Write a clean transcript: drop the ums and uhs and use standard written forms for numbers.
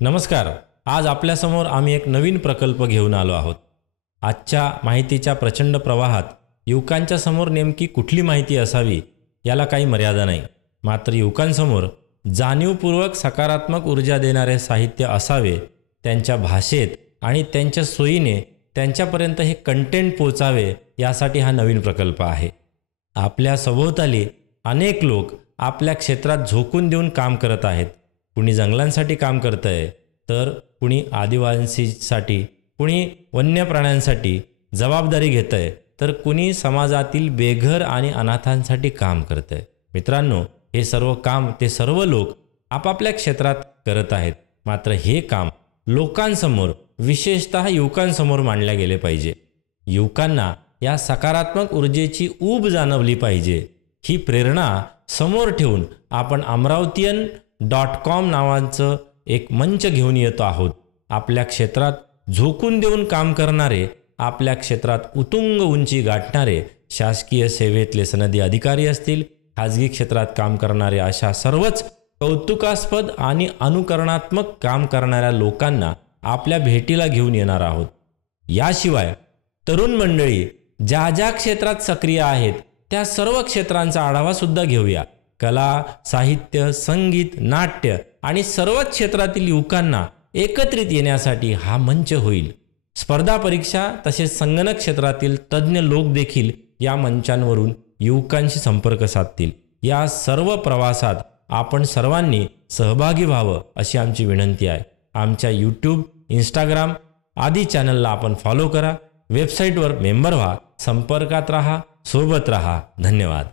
नमस्कार। आज आपल्यासमोर आम्ही एक नवीन प्रकल्प घेऊन आलो आहोत। आजच्या माहितीच्या प्रचंड प्रवाहात युवकांच्या समोर नेमकी कुठली माहिती असावी याला काही मर्यादा नाही। मात्र युवकांसमोर जाणीवपूर्वक सकारात्मक ऊर्जा देणारे साहित्य असावे, त्यांच्या भाषेत आणि त्यांच्या सोयीने त्यांच्यापर्यंत हे कंटेंट पोचावे यासाठी हा नवीन प्रकल्प आहे। आपल्या सभोवताली अनेक लोक आपल्या क्षेत्रात झोकून देऊन काम करत आहेत। कुणी जंगलांसाठी काम करतंय, तर कुणी आदिवासींसाठी, कुणी वन्य प्राण्यांसाठी जबाबदारी घेतंय, तर कुणी समाजातील बेघर आणि अनाथांसाठी काम करतंय। मित्रांनो, हे सर्व काम ते सर्व लोक आपापल्या क्षेत्रात करत आहेत। मात्र हे काम लोकांसमोर, विशेषतः युवकांसमोर मांडले गेले पाहिजे। युवकांना या सकारात्मक ऊर्जेची ऊब जाणवली पाहिजे। ही प्रेरणा समोर ठेवून आपण अमरावतीयन.com नावाचं एक मंच घेऊन येतो आहोत। आपल्या क्षेत्रात झोकून देऊन काम करणारे, आपल्या क्षेत्रात उत्तुंग उंची गाठणारे, शासकीय सेवेतले सनदी अधिकारी असतील, खाजगी क्षेत्रात काम करणारे, अशा सर्वच कौतुकास्पद आणि अनुकरणात्मक काम करणाऱ्या लोकांना आपल्या भेटीला घेऊन येणार आहोत। याशिवाय तरुण मंडळी ज्या ज्या क्षेत्रात सक्रिय आहेत त्या सर्व क्षेत्रांचा आढावा सुद्धा घेऊया। कला, साहित्य, संगीत, नाट्य आणि सर्वच क्षेत्रातील युवकांना एकत्रित येण्यासाठी हा मंच होईल। स्पर्धा परीक्षा तसेच संगणक क्षेत्रातील तज्ज्ञ लोक देखील या मंचांवरून युवकांशी संपर्क साधतील। या सर्व प्रवासात आपण सर्वांनी सहभागी व्हावं अशी आमची विनंती आहे। आमच्या YouTube, Instagram आदी चॅनलला आपण फॉलो करा, वेबसाईटवर मेंबर व्हा, संपर्कात राहा, सोबत राहा। धन्यवाद।